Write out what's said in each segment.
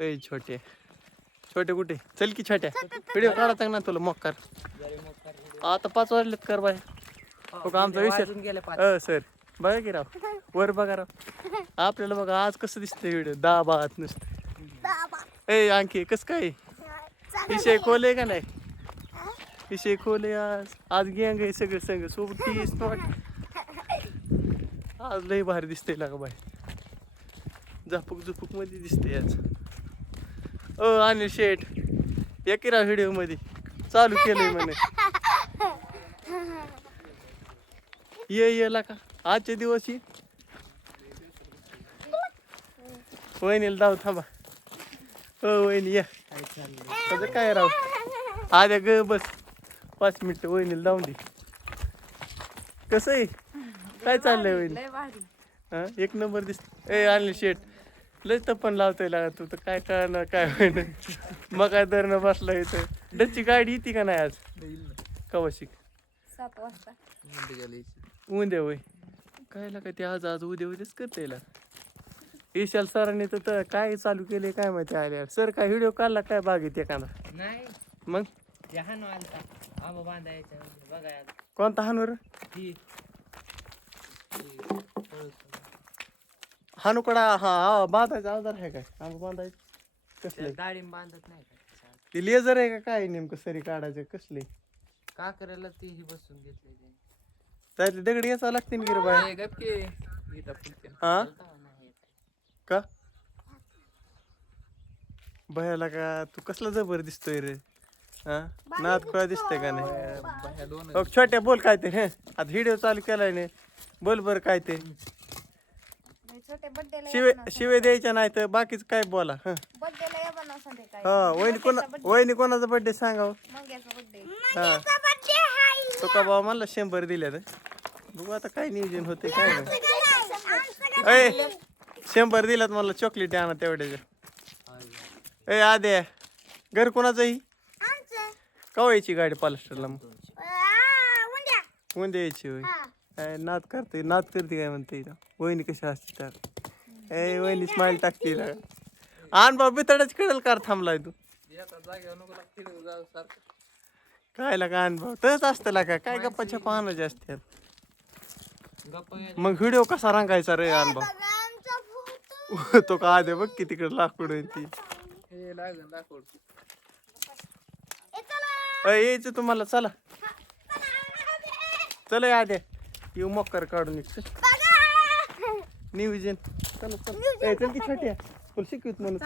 ए छोटे. छोटे कुठे? चल की छोट्या. व्हिडिओ काढा ना तुला मोकार आता पाच वाजलेत कर बाय हो का आमचा विषय. वाजून गेले पाच. अ सर. बघा की राव. वर बघा राव. आपल्याला बघा आज कसं दिसतंय व्हिडिओ. दहा बात नुसतं ए आणखी कस काय? विषय खोले का नाही? विषय खोले आज. आज गँग आहे सगळं संग. सोबत आज लय भारी दिसतंय लागा बाय झापूक झुपूकमध्ये दिसतंय आज. ओ अनिल शेठ या की राव व्हिडिओमध्ये चालू केलंय म्हणे. ये ये ला का? आजचे दिवस ये वहिनीला जाऊ थांबा. हो वहिनी या. त्याचं काय राव? आद्या ग बस. पाच मिनिटं वहिनीला जाऊन दे. कसं आहे? काय चाललंय वहिनी? हा एक नंबर दिस ए आणले शेट लयच तपन लावतोय लागा तू तर काय कळणार काय होईना. मग काय धरणं बसला इथं. डच्ची गाडी येते का नाही आज? कवा शिक? सात वाजता. उद्या वय काय लागा ते आज आज उद्या उद्याच करता येईल. विशाल सरांनी तर त- काय चालू केले काय माहिती आल्या सर काय व्हिडिओ काढला काय बागेत एखादा नाही? मग? जहान आलता. आबा बांधायचा बघा. कोणता हानवर ही हानुकडा हा हा बांधायचा अवजार आहे काय? हा बांधायचं कसले? डाळिंब बांधत नाही का ते लेझर आहे का काय नेमकं सरी काढायचं कसले? का करायला तेही बसून घेतले त्यातले दगड याचा लागते ना गिर बाय? हा? का? भयाला का तू कसला जबर दिसतोय रे? हा? नाद खुळा दिसतोय का नाही? हो, छोट्या बोल काय ते हे. आता व्हिडिओ चालू केलाय ने. बोल बर काय ते. बड्डेला शिवे शिवे द्यायच्या नाही तर बाकीच काय बोला हा. बड्डेला या बनव संध्याकाळी. हा वहिनी कोणा वहिनी कोणाचा बर्थडे सांगाव? मंग्याचा बड्डे. हा तो का बाबा मला शंभर दिल्या रे बघू आता काय नियोजन होते काय नाही. अय शंभर दिल्यात मला चॉकलेट आणा तेवढ्याच्या ए आद्या घर कोणाचं ही कवा यायची गाडी पालस्टरला मग? कोण द्यायची होय. काय नाद करते नाद करते काय म्हणते इथं वहिनी कशी असते तर. ए वहिनी स्माइल टाकते ना आण बाबा बितडाच कडेल कार थांबलाय तू. काय लागा आण भाऊ तसंच असतं लागा काय गप्पा छप्पा आणायचे असतात मग व्हिडिओ कसा रंगायचा रे आण भाऊ तो का आदे बघ की तिकडे लाकूड येते ती. यायचं तुम्हाला चला. चला आद्या येऊ मकर काढून एक. नियोजन. चला चला. चल की छोट्या तुला शिकवित म्हणून.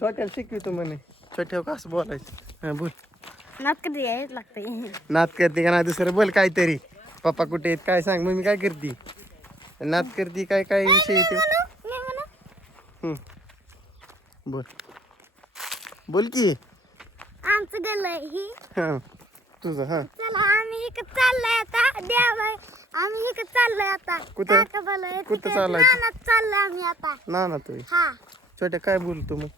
छोट्याला शिकवतो म्हणे. छोट्या कसं बोलायचं? हा बोल. नात कधी यायच लागते नात करते का ना दुसरं? बोल काहीतरी. पप्पा कुठे आहेत? काय सांग? मम्मी काय करते? नात करते काय? काय विषय येते. बोल. बोल की. आमचं गल ही. हा. तुझं हा. चला आम्ही इकडे चाललोय आता. इकडे चाललोय आता. कुठं? कुठं चाललाय? आम्ही आता. ना ना तू हा. छोट्या काय बोलतो मग?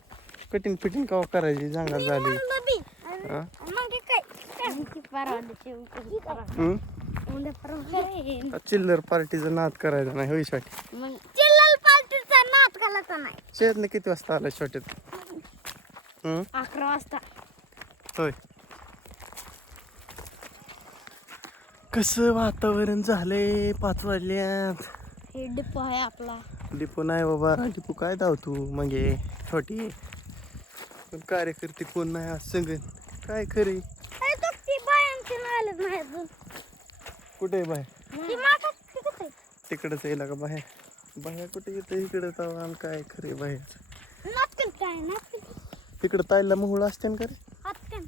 कठीण फिटिंग कवा करायची? जांगा झाली. बबी हा? मग काय? परवा हम्म? उद्या परवा. चिल्लर पार्टीचं नाद करायचं नाही होई छोटे चिल्लल पार्टीचा नात घालायचा नाही. शेतने किती वाजता आला छोट्यात हम्म अकरा वाजता. होय. कसं वातावरण झालंय? पाच वाजल्यात हे डिपो आहे आपला. डिपो नाही बाबा. डिपो काय धाव तू? मग छोटी. पण कार्यकर्ते कोण नाही आज संगत काय खरे? कुठे कुठे तिकडंच येईल का बाहेर बाहेर कुठे येतं? इकडं आणि काय खरे बाहेर तिकडं ताईला मोहळ असते ना खरे हातकन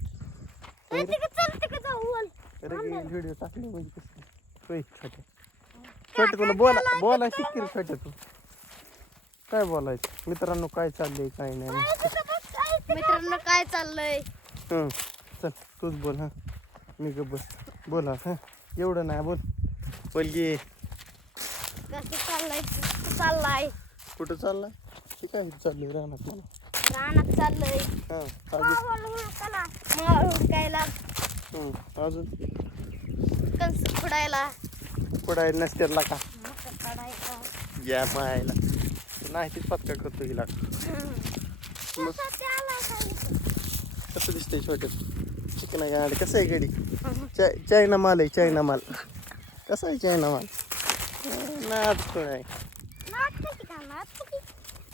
ए तिकडे चल तिकडे जाऊ अरे व्हिडिओ टाकले म्हणजे कसं? होय छोटे छोटे तुला बोला बोला शिकतील छोटे तू. काय बोलायचं? मित्रांनो काय चाललंय काय नाही? मित्रांनो काय चाललंय? हं चल तूच बोल हां. मी ग बस. बोला हां. एवढं नाही बोल. बोल की. कसं चाललंय? कसं चाललाय? कुठं चाललाय? ते काय चाललंय राहणार मला. रानात चाललंय. हां अजून? माळ हुडकायला हं अजून? कंस खुडायला कुठं नसते का? या पाहायला नाही तीच पत्का करतो गेला कसं दिसतंय छोटे? चिकन आहे गाडी कसं आहे गडी चाय चायना माल आहे चायना माल. कसं आहे चायना माल? नाच काय? नाटकाची का? नाटकाची?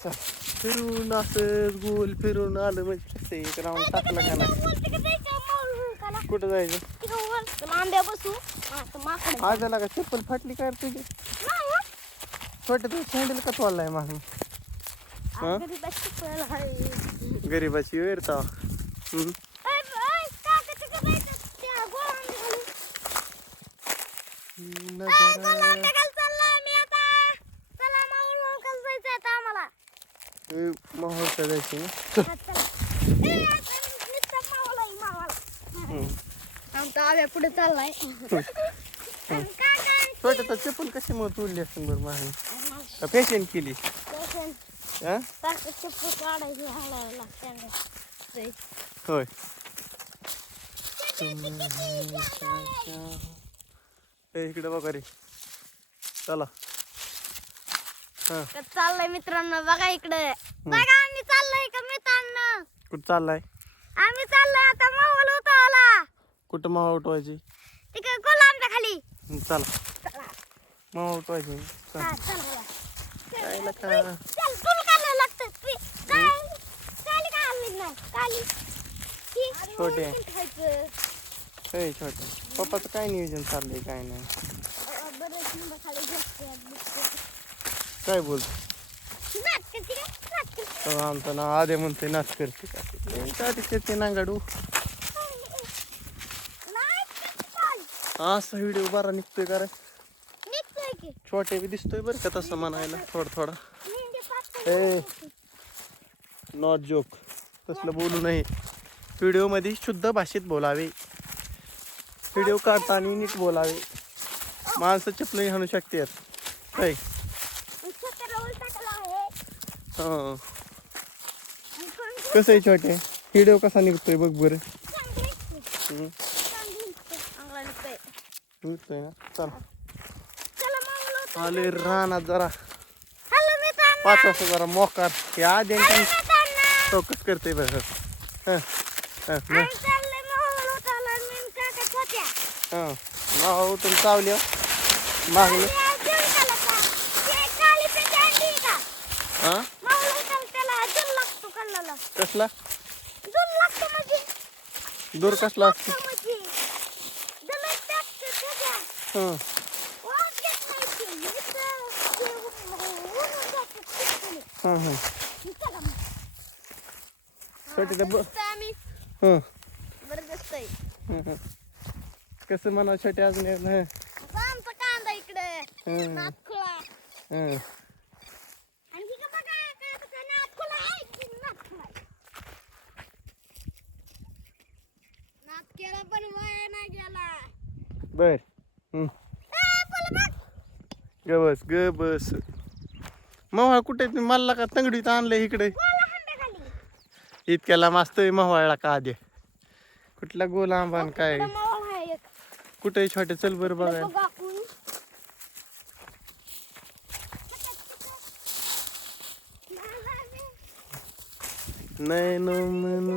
चल, फिरून असं गोल फिरून आलं म्हणजे कसं आहे? एक राऊंड टाकलं का नाही वर तिकडे जायचं, माऊल हुडकायला. कुठं जायचं? तिकडे वर तुला आंब्या बसू. हा, तर माकडं. आज आला का चप्पल फाटली काय रे तुझी? हं. छोटे तू सँडल का तोडलाय मागून? हा? गरीबाची वेळ आम्हाला. माहोलचा जायची ना हा, चला. ए, आता नुसतं माऊल आहे, मावाला. हम्म. आमचा आव्या पुढे चाललाय. छोटे तर चप्पल कशी मग तोडली असेल बरं मागून का पेशंट केली? हा? चप्पल काढायची हालायला लागते होय. इकडे बघा रे. चला. हा. चाललंय मित्रांनो बघा इकडे. बघा आम्ही चाललोय का मित्रांनो? कुठं चाललाय? आम्ही चाललोय आता आला कुठं मावा उठवायची? तिकडे खाली. हं, चला. मावा उठवायची. चल. हा. काय लका चल तुला काय लागतं? पी. काय काली काय आणली नाही. काली ती छोटे. खायचं. ए छोटे. पप्पाचं काय नियोजन चाललंय काय नाही? अं, बरं लिंबू खाली झोपते, बिस्किट. काय बोल? नाटकं ती काय? नाटकं. आमचं ना आधे म्हणते नाच करते काय काय करते नांगाडू नाटकं काय? असा व्हिडिओ बरा निघतोय का रे? निघतोय की. छोटे बी दिसतोय बरं का तसं म्हणायला थोडा थोडा. ए नॉट जोक तसलं बोलू नये. व्हिडिओमध्ये शुद्ध भाषेत बोलावे. व्हिडिओ काढताना नीट बोलावे. माणसं चपलही हाणू केला आहे. हां. कसं आहे छोटे व्हिडिओ कसा निघतोय बघ बरं चांगली आहे. हम्म, चांगली आहे. चांगला निघतोय. निघतोय ना. चल. आले रानात जरा. पाच वाजता जरा मोकार हे आधी चौकस करते बरं. हां हां आम्ही चाललोय मोहोळ लोटायला, मी आणि काका छोट्या. हां नाव उठून चावली मागलं? हां. कसला? म्हणजे? दूर कसला असतो लागतं म्हणजे. दूध टाकतं त्याच्यात. हां येत नाही. हां हां. छोटे डब्ब आम्ही हां हां हां कसं म्हणा छोटे अजून हां आता आमचा कांदा इकडे हं. हां आणि ही का बघा आहे की आहे. केला पण वाया नाही गेला बर. ग बस ग बस मव्हा कुठे तुम्ही मला का तंगडीत आणलं इकडे. इतक्याला मस्त मव्हाळला का आधी कुठला गोल आंबा काय. कुठे छोटे चल बरं इकडं बघाय बघा आपण. नैन मन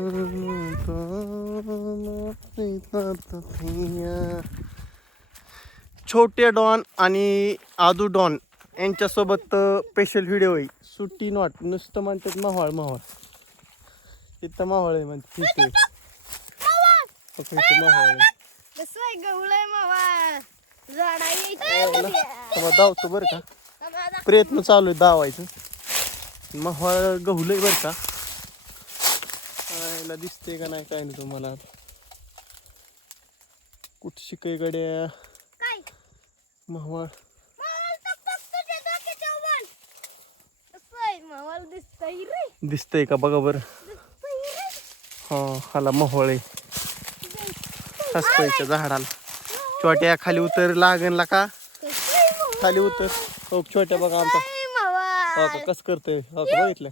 छोटे डॉन आणि आदू डॉन यांच्यासोबत स्पेशल व्हिडिओ आहे. सुट्टी नॉट नुसतं म्हणतात माहोळ माहोळ. तिथं माहोळ आहे म्हणते तिथे माहोळ आहे. आहे धावतो बरं का. प्रयत्न चालू आहे धावायचं. माहोळ गहुलंय बरं का. दिसते का नाही काय नाही तुम्हाला. कुठशी काही गड्या मावळ. दिसतंय का बघा बरं. हा हाला मोहोळ आहे. झाडाला. छोट्या खाली उतर लागनला का. खाली उतर. हो छोट्या बघा आमचा. हो का कस करतोय? हो का बघितलं?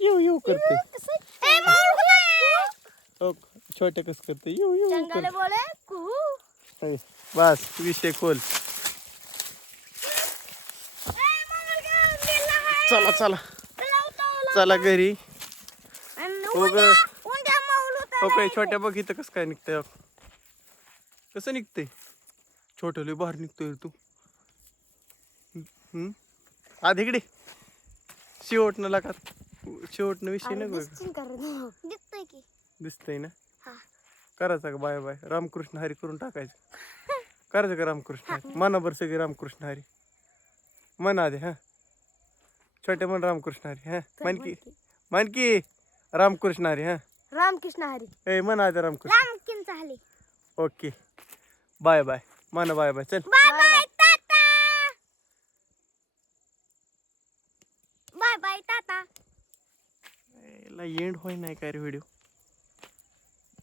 येऊ येऊ करते? हो छोट्या कस करते येऊ येऊ बस विषय खोल ए, मावळ गं, मेला आहे. चला चला. चला, घरी. आणि हो छोट्या बघ इथं कसं काय निघतंय. कसं निघतंय? छोटं लय बाहेर निघतोय तू. हम्म? आधी इकडे. शेवटनं लागा शेवटनं विषय नाही दिसतोय की. दिसतंय ना? करायचं का? Bye bye. रामकृष्ण हरी करून टाकायचं. करायचं का रामकृष्ण? हरी मनाभर सगळे रामकृष्ण हरी. म्हणा आधी हा. छोटे मन रामकृष्ण हरी हा? मनकी मनकी रामकृष्ण हरी हा? रामकृष्ण हरी. ए म्हणा आधी रामकृष्ण. रामकिन झाले. ओके. Bye bye. म्हणा बाय बाय. चल. Bye bye tata. Bye bye tata. End होई नाही काय रे व्हिडिओ